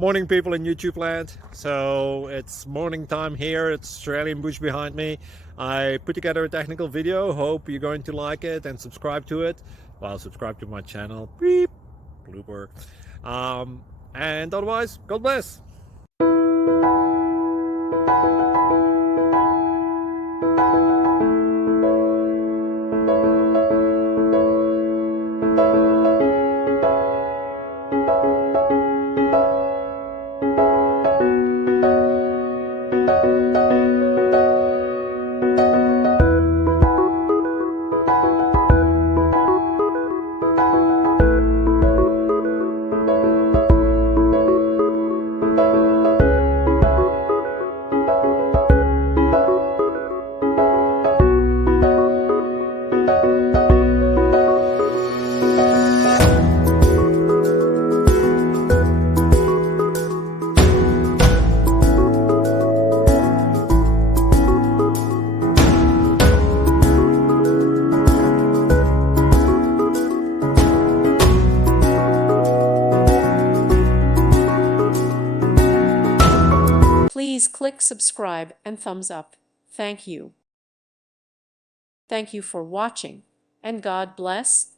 Morning, people in YouTube land. So it's morning time here. It's Australian bush behind me. I put together a technical video. Hope you're going to like it and subscribe to it. Well, subscribe to my channel. Beep. Blooper. And otherwise, God bless. Please click subscribe and thumbs up. Thank you. Thank you for watching, and God bless.